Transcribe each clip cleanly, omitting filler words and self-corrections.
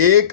1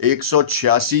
186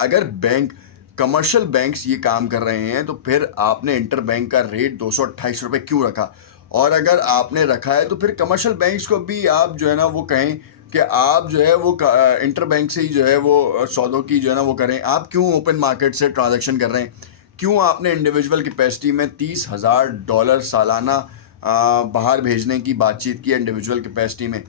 اگر bank commercial banks یہ کام کر رہے ہیں تو پھر آپ نے انٹر بینک کا ریٹ 228 روپے کیوں رکھا؟ اور اگر آپ نے رکھا ہے تو پھر کمرشل بینکس کو بھی آپ جو ہے نا وہ کہیں کہ آپ جو ہے وہ انٹر بینک سے ہی جو ہے وہ سودوں کی جو ہے نا وہ کریں. آپ کیوں اوپن مارکیٹ سے ٹرانزیکشن کر رہے ہیں؟ کیوں آپ نے انڈیویجول کیپیسٹی میں $30,000 سالانہ باہر بھیجنے کی بات چیت کی انڈیویجول کیپیسٹی میں؟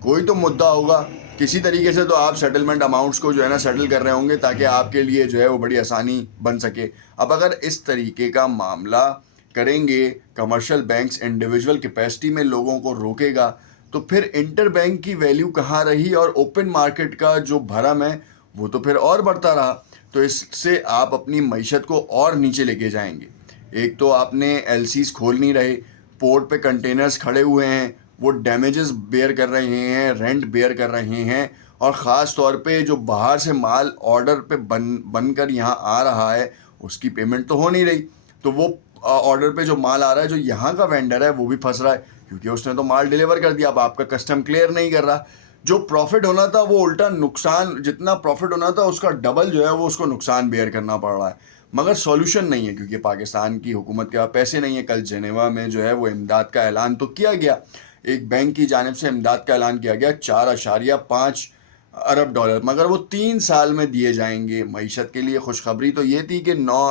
کوئی تو مدعا ہوگا کسی طریقے سے. تو آپ سیٹلمنٹ اماؤنٹس کو جو ہے نا سیٹل کر رہے ہوں گے تاکہ آپ کے لیے جو ہے وہ بڑی آسانی بن سکے. اب اگر اس طریقے کا معاملہ کریں گے کمرشل بینکس انڈیویجول کیپیسٹی میں لوگوں کو روکے گا تو پھر انٹر بینک کی ویلیو کہاں رہی؟ اور اوپن مارکیٹ کا جو بھرم ہے وہ تو پھر اور بڑھتا رہا. تو اس سے آپ اپنی معیشت کو اور نیچے لے کے جائیں گے. ایک تو آپ نے ایل سیز کھول نہیں رہے, پورٹ پہ کنٹینرز کھڑے ہوئے ہیں, وہ ڈیمیجز بیئر کر رہے ہیں, رینٹ بیئر کر رہے ہیں, اور خاص طور پہ جو باہر سے مال آرڈر پہ بن کر یہاں آ رہا ہے اس کی پیمنٹ تو ہو نہیں رہی. تو وہ آرڈر پہ جو مال آ رہا ہے جو یہاں کا وینڈر ہے وہ بھی پھنس رہا ہے کیونکہ اس نے تو مال ڈیلیور کر دیا, اب آپ کا کسٹم کلیئر نہیں کر رہا. جو پروفٹ ہونا تھا وہ الٹا نقصان, جتنا پروفٹ ہونا تھا اس کا ڈبل جو ہے وہ اس کو نقصان بیئر کرنا پڑ رہا ہے. مگر سولوشن نہیں ہے کیونکہ پاکستان کی حکومت کے پاس پیسے نہیں ہیں. کل جنیوا میں جو ہے وہ امداد کا اعلان تو کیا گیا, ایک بینک کی جانب سے امداد کا اعلان کیا گیا $4.5 ارب, مگر وہ 3 سال میں دیے جائیں گے. معیشت کے لیے خوشخبری تو یہ تھی کہ 9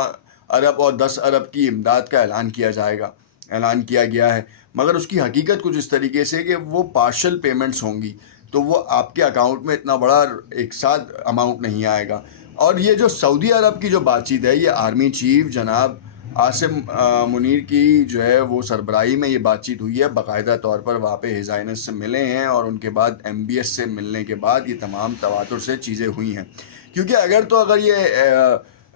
ارب اور 10 ارب کی امداد کا اعلان کیا جائے گا, اعلان کیا گیا ہے, مگر اس کی حقیقت کچھ اس طریقے سے کہ وہ پارشل پیمنٹس ہوں گی تو وہ آپ کے اکاؤنٹ میں اتنا بڑا ایک ساتھ اماؤنٹ نہیں آئے گا. اور یہ جو سعودی عرب کی جو بات چیت ہے, یہ آرمی چیف جناب عاصم منیر کی جو ہے وہ سربراہی میں یہ بات چیت ہوئی ہے. باقاعدہ طور پر وہاں پہ ہز ہائنس سے ملے ہیں اور ان کے بعد ایم بی ایس سے ملنے کے بعد یہ تمام تواتر سے چیزیں ہوئی ہیں. کیونکہ اگر یہ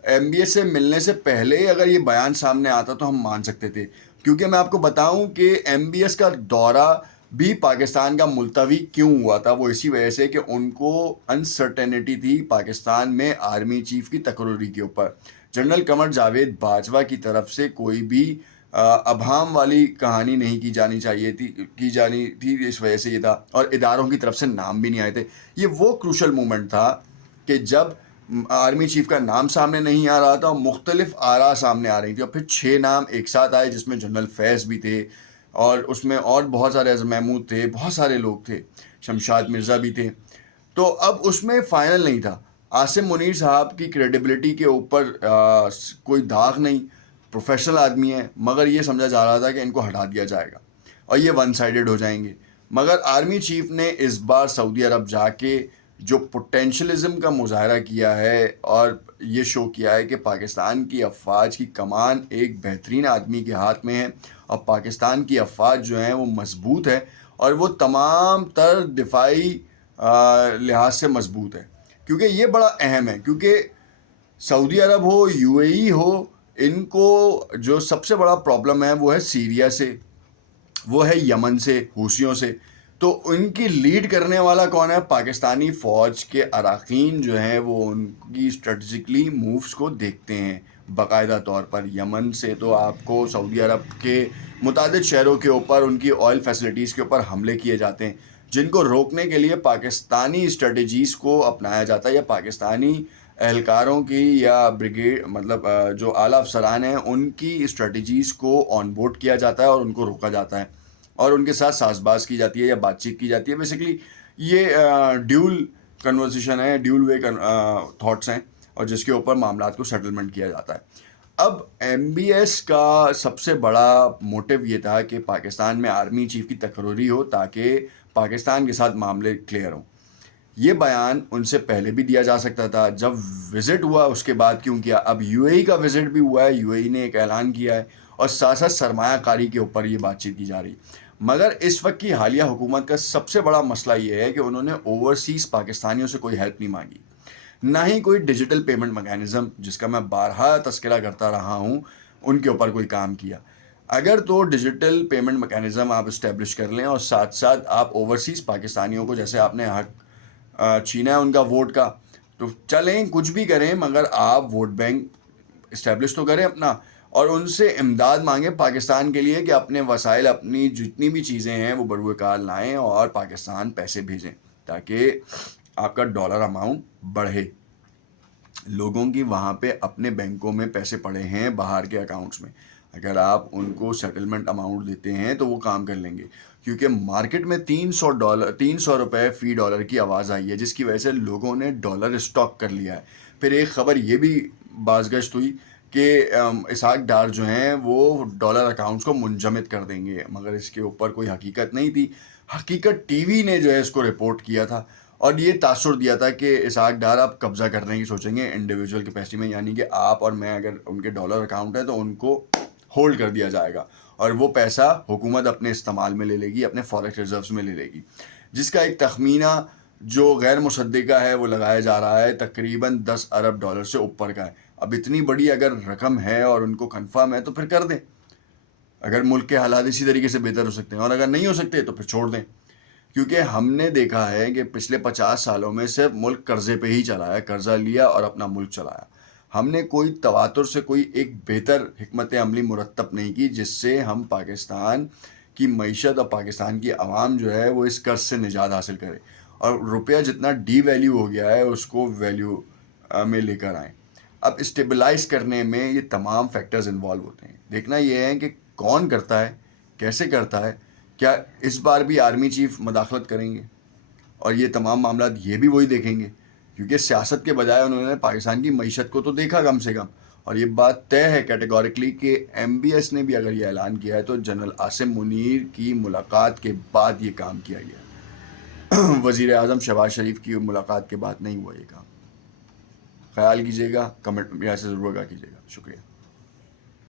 ایم بی ایس سے ملنے سے پہلے اگر یہ بیان سامنے آتا تو ہم مان سکتے تھے. کیونکہ میں آپ کو بتاؤں کہ ایم بی ایس کا دورہ بھی پاکستان کا ملتوی کیوں ہوا تھا, وہ اسی وجہ سے کہ ان کو انسرٹینٹی تھی پاکستان میں آرمی چیف کی تقرری کے اوپر. جنرل قمر جاوید باجوہ کی طرف سے کوئی بھی ابہام والی کہانی نہیں کی جانی تھی, اس وجہ سے یہ تھا, اور اداروں کی طرف سے نام بھی نہیں آئے تھے. یہ وہ کروشل مومنٹ تھا کہ جب آرمی چیف کا نام سامنے نہیں آ رہا تھا, مختلف آراء سامنے آ رہی تھی, اور پھر 6 نام ایک ساتھ آئے جس میں جنرل فیض بھی تھے اور اس میں اور بہت سارے محمود تھے, بہت سارے لوگ تھے, شمشاد مرزا بھی تھے. تو اب اس میں فائنل نہیں تھا. عاصم منیر صاحب کی کریڈیبلٹی کے اوپر کوئی داغ نہیں, پروفیشنل آدمی ہے, مگر یہ سمجھا جا رہا تھا کہ ان کو ہٹا دیا جائے گا اور یہ ون سائیڈڈ ہو جائیں گے. مگر آرمی چیف نے اس بار سعودی عرب جا کے جو پوٹینشلزم کا مظاہرہ کیا ہے اور یہ شو کیا ہے کہ پاکستان کی افواج کی کمان ایک بہترین آدمی کے ہاتھ میں ہے, اور پاکستان کی افواج جو ہیں وہ مضبوط ہے اور وہ تمام تر دفاعی لحاظ سے مضبوط ہے. کیونکہ یہ بڑا اہم ہے, کیونکہ سعودی عرب ہو, یو اے ای ہو, ان کو جو سب سے بڑا پرابلم ہے وہ ہے سیریا سے, وہ ہے یمن سے, حوثیوں سے. تو ان کی لیڈ کرنے والا کون ہے؟ پاکستانی فوج کے اراکین جو ہیں وہ ان کی اسٹریٹجکلی مووز کو دیکھتے ہیں باقاعدہ طور پر. یمن سے تو آپ کو سعودی عرب کے متعدد شہروں کے اوپر ان کی آئل فیسلٹیز کے اوپر حملے کیے جاتے ہیں, جن کو روکنے کے لیے پاکستانی اسٹریٹجیز کو اپنایا جاتا ہے, یا پاکستانی اہلکاروں کی یا بریگیڈ مطلب جو اعلیٰ افسران ہیں ان کی اسٹریٹجیز کو آن بورڈ کیا جاتا ہے اور ان کو روکا جاتا ہے اور ان کے ساتھ ساز باز کی جاتی ہے یا بات چیت کی جاتی ہے. بیسکلی یہ ڈیول کنورسیشن ہے, ڈیول وے تھاٹس ہیں, اور جس کے اوپر معاملات کو سیٹلمنٹ کیا جاتا ہے. اب ایم بی ایس کا سب سے بڑا موٹیو یہ تھا کہ پاکستان میں آرمی چیف کی تقرری ہو تاکہ پاکستان کے ساتھ معاملے کلیئر ہوں. یہ بیان ان سے پہلے بھی دیا جا سکتا تھا, جب وزٹ ہوا اس کے بعد کیوں کیا؟ اب یو اے ای کا وزٹ بھی ہوا ہے, یو اے ای نے ایک اعلان کیا ہے اور ساتھ ساتھ سرمایہ کاری کے اوپر یہ بات چیت کی جا رہی. مگر اس وقت کی حالیہ حکومت کا سب سے بڑا مسئلہ یہ ہے کہ انہوں نے اوورسیز پاکستانیوں سے کوئی ہیلپ نہیں مانگی, نہ ہی کوئی ڈیجیٹل پیمنٹ میکینزم, جس کا میں بارہا تذکرہ کرتا رہا ہوں, ان کے اوپر کوئی کام کیا. اگر تو ڈیجیٹل پیمنٹ میکینزم آپ اسٹیبلش کر لیں اور ساتھ ساتھ آپ اوورسیز پاکستانیوں کو, جیسے آپ نے حق چھینا ہے ان کا ووٹ کا, تو چلیں کچھ بھی کریں مگر آپ ووٹ بینک اسٹیبلش تو کریں اپنا, اور ان سے امداد مانگیں پاکستان کے لیے کہ اپنے وسائل, اپنی جتنی بھی چیزیں ہیں وہ بروئے کار لائیں اور پاکستان پیسے بھیجیں. تاکہ آپ کا ڈالر اماؤنٹ بڑھے. لوگوں کی وہاں پہ اپنے بینکوں میں پیسے پڑے ہیں باہر کے اکاؤنٹس میں, اگر آپ ان کو سیٹلمنٹ اماؤنٹ دیتے ہیں تو وہ کام کر لیں گے, کیونکہ مارکیٹ میں $300 فی ڈالر کی آواز آئی ہے, جس کی وجہ سے لوگوں نے ڈالر اسٹاک کر لیا ہے. پھر ایک خبر یہ بھی بازگشت ہوئی کہ اسحاق ڈار جو ہیں وہ ڈالر اکاؤنٹس کو منجمد کر دیں گے, مگر اس کے اوپر کوئی حقیقت نہیں تھی. حقیقت ٹی وی نے جو ہے اس کو رپورٹ کیا تھا اور یہ تاثر دیا تھا کہ اسحاق ڈار آپ قبضہ کرنے کی سوچیں گے انڈیویجول کیپیسٹی میں, یعنی کہ آپ اور میں اگر ان کے ڈالر اکاؤنٹ ہے تو ان کو ہولڈ کر دیا جائے گا اور وہ پیسہ حکومت اپنے استعمال میں لے لے گی, اپنے فوریکس ریزروز میں لے لے گی, جس کا ایک تخمینہ جو غیر مصدقہ ہے وہ لگایا جا رہا ہے تقریباً $10 ارب سے اوپر کا ہے. اب اتنی بڑی اگر رقم ہے اور ان کو کنفرم ہے تو پھر کر دیں, اگر ملک کے حالات اسی طریقے سے بہتر ہو سکتے ہیں, اور اگر نہیں ہو سکتے تو پھر چھوڑ دیں. کیونکہ ہم نے دیکھا ہے کہ پچھلے 50 سالوں میں صرف ملک قرضے پہ ہی چلا ہے, قرضہ لیا اور اپنا ملک چلایا. ہم نے کوئی تواتر سے کوئی ایک بہتر حکمت عملی مرتب نہیں کی جس سے ہم پاکستان کی معیشت اور پاکستان کی عوام جو ہے وہ اس قرض سے نجات حاصل کرے, اور روپیہ جتنا ڈی ویلیو ہو گیا ہے اس کو ویلیو میں لے کر آئیں. اب اسٹیبلائز کرنے میں یہ تمام فیکٹرز انوالو ہوتے ہیں. دیکھنا یہ ہے کہ کون کرتا ہے, کیسے کرتا ہے, کیا اس بار بھی آرمی چیف مداخلت کریں گے, اور یہ تمام معاملات یہ بھی وہی دیکھیں گے, کیونکہ سیاست کے بجائے انہوں نے پاکستان کی معیشت کو تو دیکھا کم سے کم. اور یہ بات طے ہے کیٹیگوریکلی کہ ایم بی ایس نے بھی اگر یہ اعلان کیا ہے تو جنرل عاصم منیر کی ملاقات کے بعد یہ کام کیا گیا. وزیر اعظم شہباز شریف کی ملاقات کے بعد نہیں ہوا یہ کام. خیال کیجیے گا, کمنٹ میں سے ضرور آگاہ کیجیے گا. شکریہ.